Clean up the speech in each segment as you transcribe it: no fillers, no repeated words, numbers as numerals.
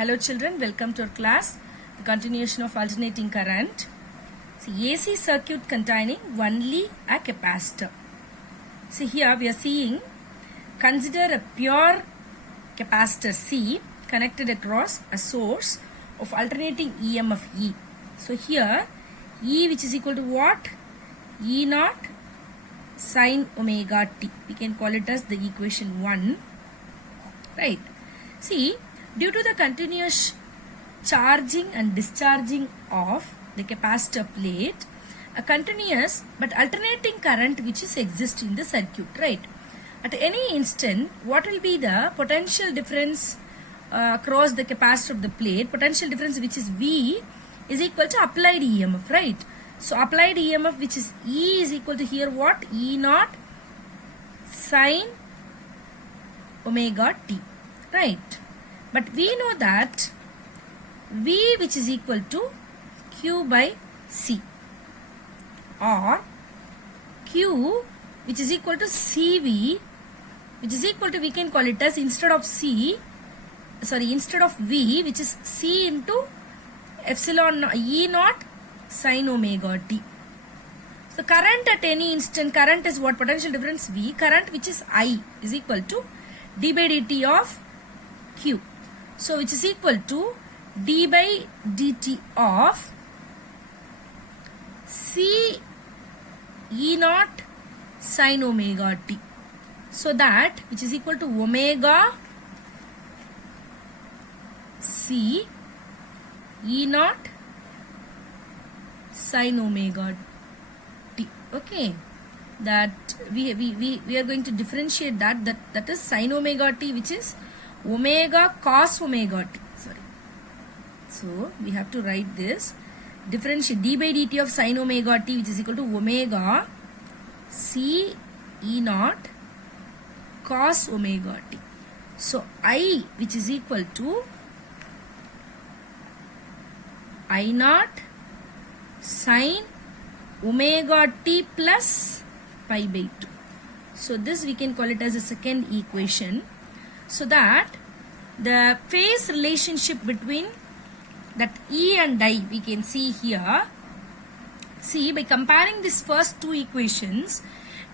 Hello children, welcome to our class, the continuation of alternating current. See, AC circuit containing only a capacitor. See, here we are seeing, consider a pure capacitor C connected across a source of alternating EMF E. So here E, which is equal to what? E naught sine omega t. We can call it as the equation 1. Right. See, due to the continuous charging and discharging of the capacitor plate, a continuous but alternating current which is exist in the circuit, right? At any instant, what will be the potential difference across the capacitor of the plate? Potential difference, which is V, is equal to applied EMF, right? So applied EMF, which is E, is equal to here what? E naught sine omega t, right? But we know that V, which is equal to Q by C, or Q, which is equal to CV, which is equal to, we can call it as, instead of V, which is C into epsilon E naught sine omega t. So current at any instant, current is what? Potential difference V, current which is I, is equal to d by dt of Q. So which is equal to d by dt of C E naught sine omega t. So that which is equal to omega C E naught sine omega t. Okay, that we are going to differentiate that is sine omega t, which is omega cos omega t. Sorry. So we have to write this, differentiate d by dt of sine omega t, which is equal to omega C E naught cos omega t. So I, which is equal to I naught sine omega t plus pi by 2. So this we can call it as a second equation. So that the phase relationship between that E and I, we can see here. See, by comparing these first two equations,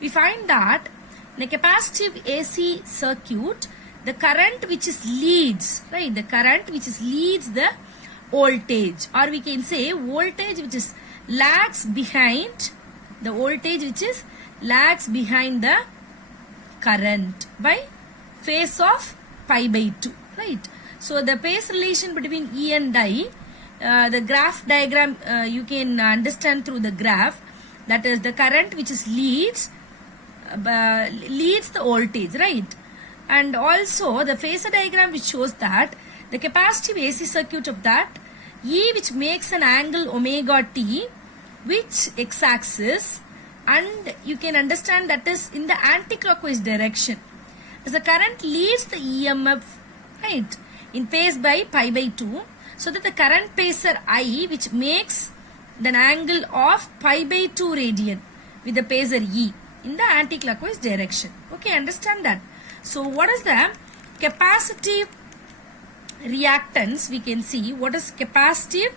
we find that in a capacitive AC circuit, the current which is leads, right? The current which is leads the voltage, or we can say voltage which is lags behind the voltage, which is lags behind the current by phase of pi by 2, right? So the phase relation between E and I, the graph diagram you can understand through the graph, that is the current which is leads the voltage, right? And also the phasor diagram which shows that the capacitive AC circuit of that E, which makes an angle omega t, which x-axis, and you can understand that is in the anti-clockwise direction, as the current leads the EMF, right, in phase by pi by 2, so that the current phasor I, which makes the angle of pi by 2 radian with the phasor E in the anti-clockwise direction. Okay, understand that. So what is the capacitive reactance? We can see what is capacitive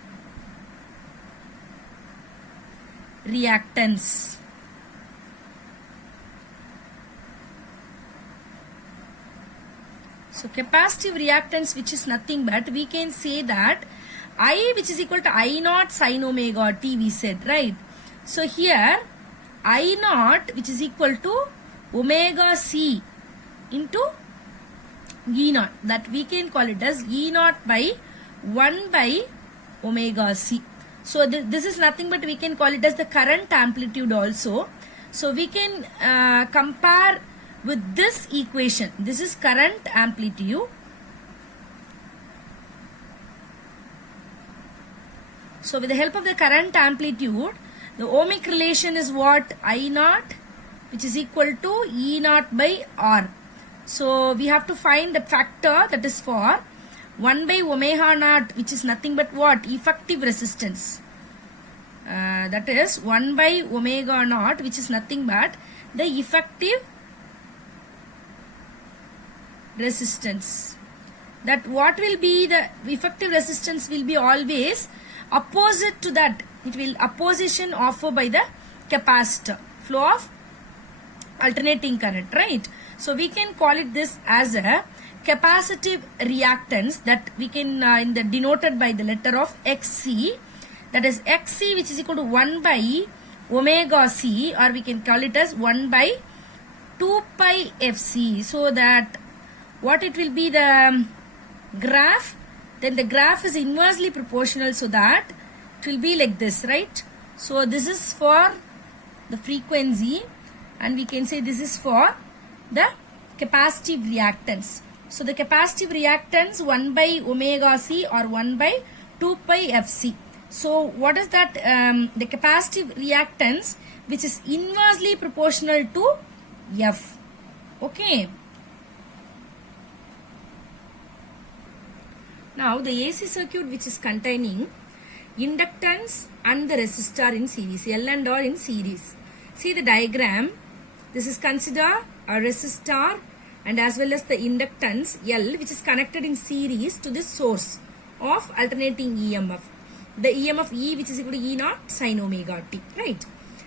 reactance. So capacitive reactance, which is nothing but, we can say that I, which is equal to I naught sine omega t, we said, right? So here I naught, which is equal to omega c into E naught, that we can call it as E naught by 1 by omega c. So this is nothing but, we can call it as the current amplitude also. So we can compare with this equation. This is current amplitude. So with the help of the current amplitude, the ohmic relation is what? I naught, which is equal to E naught by R. So we have to find the factor, that is for 1 by omega naught, which is nothing but what? Effective resistance. That is 1 by omega naught, which is nothing but the effective resistance. that what will be the effective resistance will be always opposite to that. It will opposition offered by the capacitor, flow of alternating current, right? So we can call it this as a capacitive reactance, that we can denoted by the letter of Xc, that is Xc which is equal to 1 by omega c, or we can call it as 1 by 2 pi Fc. So that what it will be the graph, then the graph is inversely proportional, so that it will be like this, right? So this is for the frequency, and we can say this is for the capacitive reactance. So the capacitive reactance 1 by omega c or 1 by 2 pi Fc. So what is that? The capacitive reactance which is inversely proportional to F. Okay. Now the AC circuit which is containing inductance and the resistor in series, L and R in series. See the diagram. This is consider a resistor and as well as the inductance L, which is connected in series to this source of alternating EMF. The EMF E, which is equal to E naught sin omega t, right?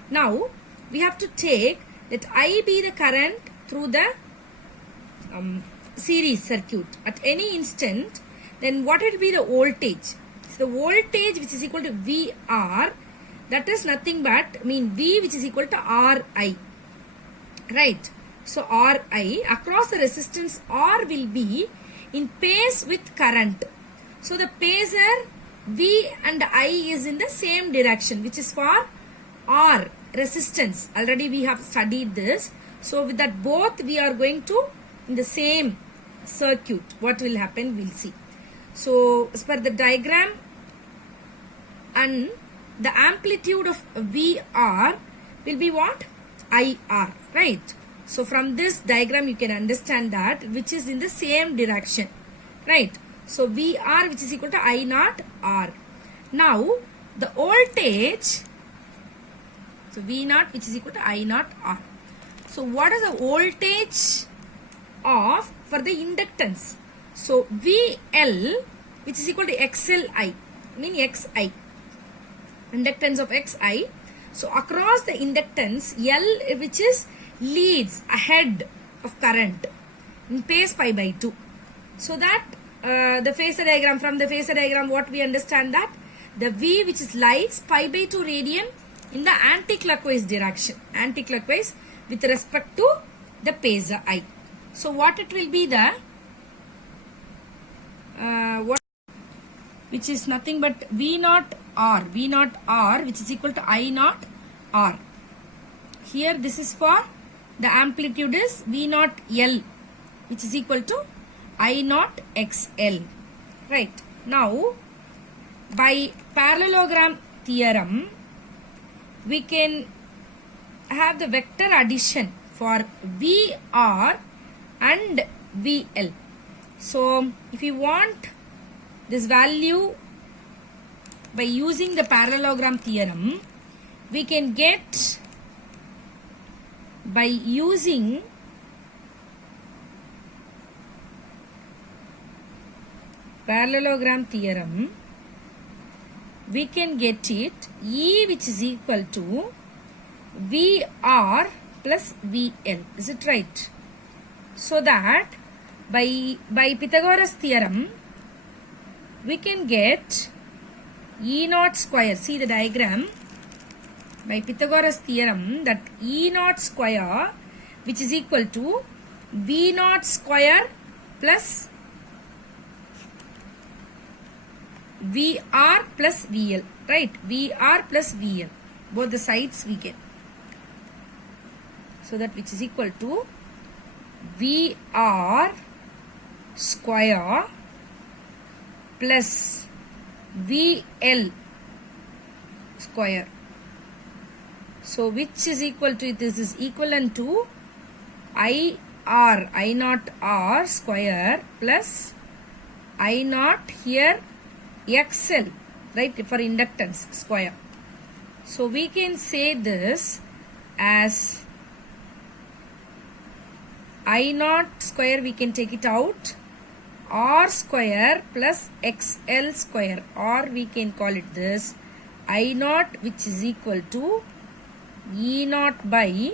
Now we have to take that I be the current through the series circuit at any instant. Then what will be the voltage? So the voltage which is equal to VR, that is nothing but V which is equal to Ri, right? So Ri across the resistance R will be in phase with current. So the phasor V and I is in the same direction, which is for R resistance. Already we have studied this. So with that both we are going to in the same circuit. What will happen, we'll see. So as per the diagram, and the amplitude of VR will be what? IR, right? So from this diagram you can understand that which is in the same direction, right? So VR which is equal to I naught R. Now the voltage, so V naught which is equal to I naught R. So what is the voltage of for the inductance? So VL which is equal to XLI, XI, inductance of XI. So across the inductance L which is leads ahead of current in phase pi by 2. So that the phasor diagram, from the phasor diagram what we understand that the V which is lies pi by 2 radian in the anti-clockwise direction, anti-clockwise with respect to the phasor I. So what it will be the what, which is nothing but V naught R which is equal to I naught R. Here this is for the amplitude is V naught L which is equal to I naught XL, right? Now by parallelogram theorem we can have the vector addition for VR and VL. So if you want this value by using the parallelogram theorem, we can get by using parallelogram theorem, we can get it E which is equal to VR plus VL. Is it right? So that by Pythagoras theorem we can get E naught square. See the diagram. By Pythagoras theorem, that E naught square which is equal to V naught square plus VR plus VL, right? VR plus VL, both the sides we get. So that which is equal to VR square plus VL square. So which is equal to, this is equivalent to I naught R square plus I naught here XL, right, for inductance square. So we can say this as I naught square, we can take it out, R square plus XL square, or we can call it this I naught, which is equal to E naught by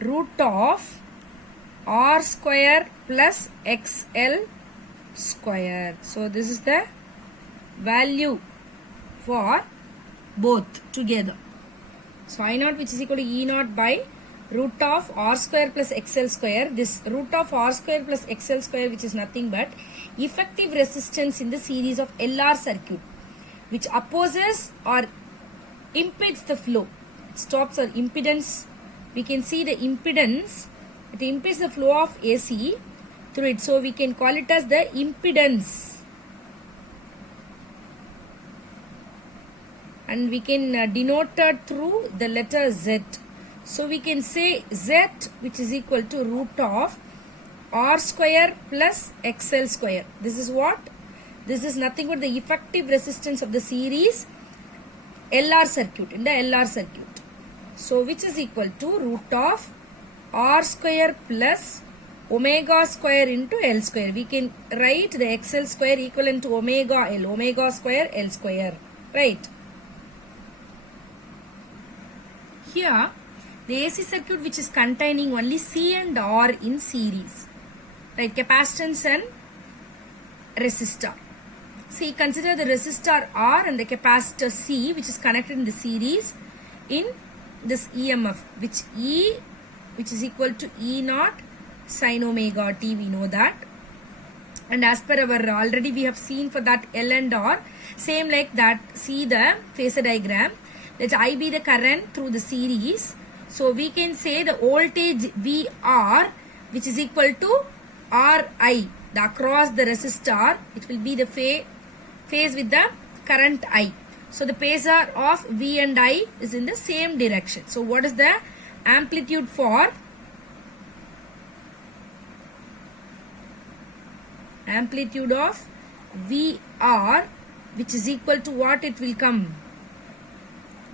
root of R square plus XL square. So this is the value for both together. So I naught, which is equal to E naught by root of R square plus XL square. This root of R square plus XL square, which is nothing but effective resistance in the series of LR circuit, which opposes or impedes the flow. It stops or impedance. We can see the impedance. It impedes the flow of AC through it. So we can call it as the impedance. And we can denote it through the letter Z. So we can say Z, which is equal to root of R square plus XL square. This is what? This is nothing but the effective resistance of the series LR circuit, in the LR circuit. So which is equal to root of R square plus omega square into L square. We can write the XL square equivalent to omega L, omega square L square, right? Here the AC circuit which is containing only C and R in series, right? Capacitance and resistor. See, consider the resistor R and the capacitor C, which is connected in the series in this EMF, which is equal to E naught sin omega t. We know that. And as per our already we have seen for that L and R, same like that. See the phasor diagram. Let I be the current through the series. So we can say the voltage VR, which is equal to RI, the across the resistor. It will be the phase with the current I. So the phasor of V and I is in the same direction. So what is the amplitude for? Amplitude of VR, which is equal to what it will come?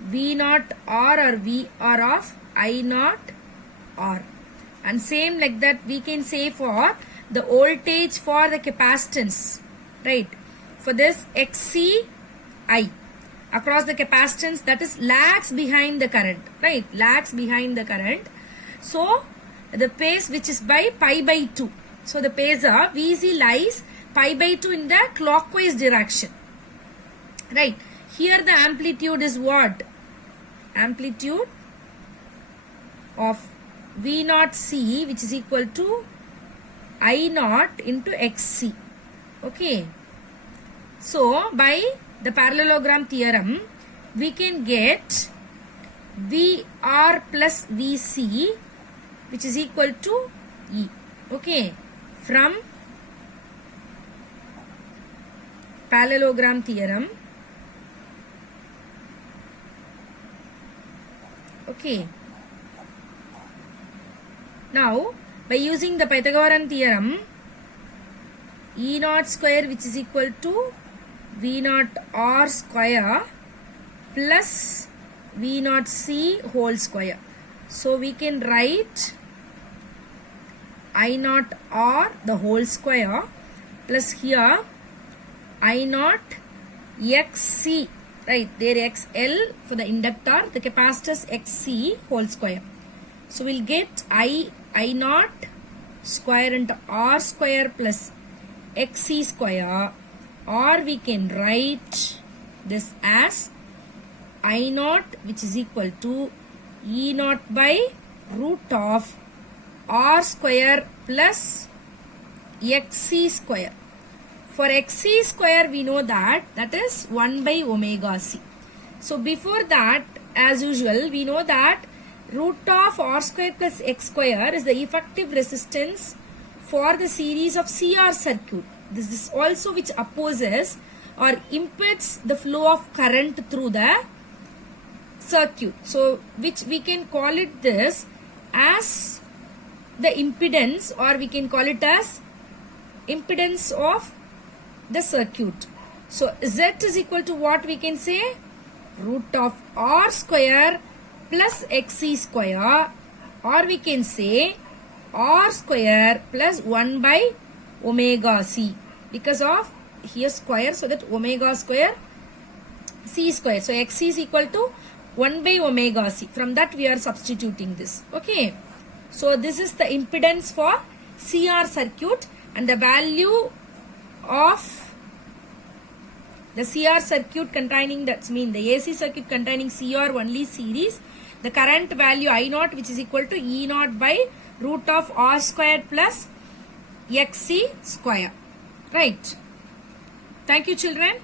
V naught R or VR of I naught R. And same like that we can say for the voltage for the capacitance, right? For this XCI across the capacitance, that is lags behind the current, right? Lags behind the current. So the phase which is by pi by 2. So the phasor VC lies pi by 2 in the clockwise direction, right? Here the amplitude is what? Amplitude of V naught C, which is equal to I naught into XC. Okay. So by the parallelogram theorem, we can get VR plus VC, which is equal to E. Okay. From parallelogram theorem. Okay. Now, by using the Pythagorean theorem, E naught square, which is equal to V naught R square plus V naught C whole square. So we can write I naught R the whole square plus here I naught XC, right? There XL for the inductor, the capacitors XC whole square. So we'll get I naught square into R square plus XC square, or we can write this as I naught, which is equal to E naught by root of R square plus XC square. For XC square, we know that is 1 by omega C. So before that, as usual, we know that root of R square plus X square is the effective resistance for the series of CR circuit. This is also which opposes or impedes the flow of current through the circuit. So which we can call it this as the impedance, or we can call it as impedance of the circuit. So Z is equal to what we can say? Root of R square plus XC square, or we can say R square plus 1 by omega c, because of here square, so that omega square c square. So x is equal to 1 by omega c. From that we are substituting this. Okay. So this is the impedance for CR circuit, and the value of the CR circuit containing, that's mean the AC circuit containing CR only series, the current value I naught, which is equal to E naught by root of R squared plus XC square. Right. Thank you, children.